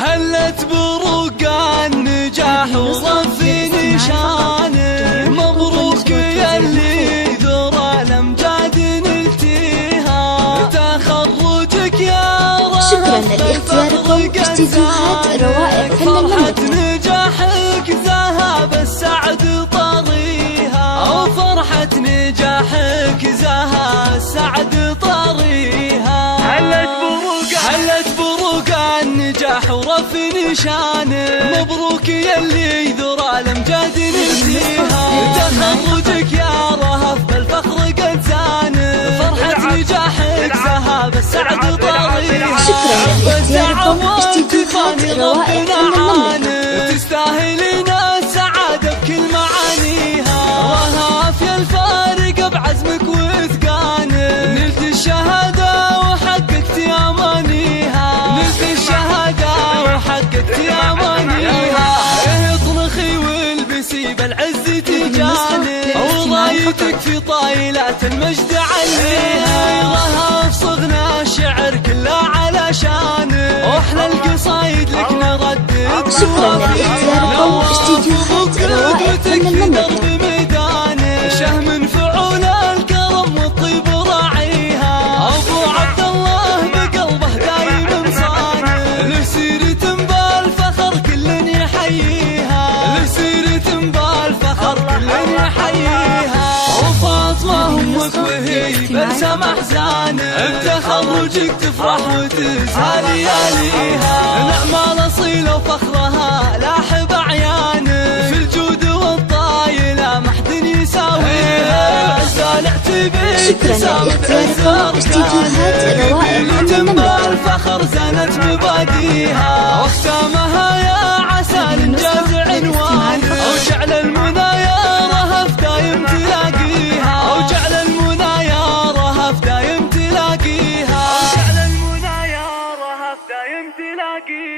هلت بروق النجاح ورفي نشانه، مبروك يلي ذرى الأمجاد نلتيها، تخرجك يا شكرا لاختياركم استديوهات روائع فن المملكة. نجاحك ذهب السعد طريها، وفرحة نجاحك زها السعد طريها. هلت بروق النجاح ورفي نشانه، مبروك يلي ذرى الأمجاد نلتيها، تخرجك يا رهف بالفخر قد زانه، فرحة نجاحك زها السعد طريها. شكرا لاختياركم استديوهات روائع فن المملكة. تستاهلين السعادة بكل معانيها، رهف يا الفارق بعزمك وإتقانه، نلت الشهادة وحققت أمانيها، نلت الشهادة وحققت أمانيها. اطنخي والبسي بالعز تجاني، وضايتك في طايلات المجد عليها، رهف صغنا الشعر كله علشانه، واحلى القصايد لك نردد. شكرا لاختياركم استديوهات روائع فن المملكة. شهم فعول الكرم والطيب راعيها، ابو عبد الله بقلبه دايم صانه، له سيرة بالفخر كل يحييها، له سيرة بالفخر كل يحييها. وفاطمة امك وهي بلسم احزانه، بتخرجك تفرح وتزهى لياليها، نعم الاصيله وفخرها لاح بعيانه، في الجود والطايله ما حد يساويها، العزال اعتبر شكرا لاختياركم استديوهات روائع فن المملكة. الفخر زانت مباديها، واختامها يا عسى الانجاز عنوانه، وجعل المنى يا رهف دايم تلاقيها، وجعل المنى يا رهف دايم تلاقيها، وجعل المنى يا رهف دايم تلاقيها.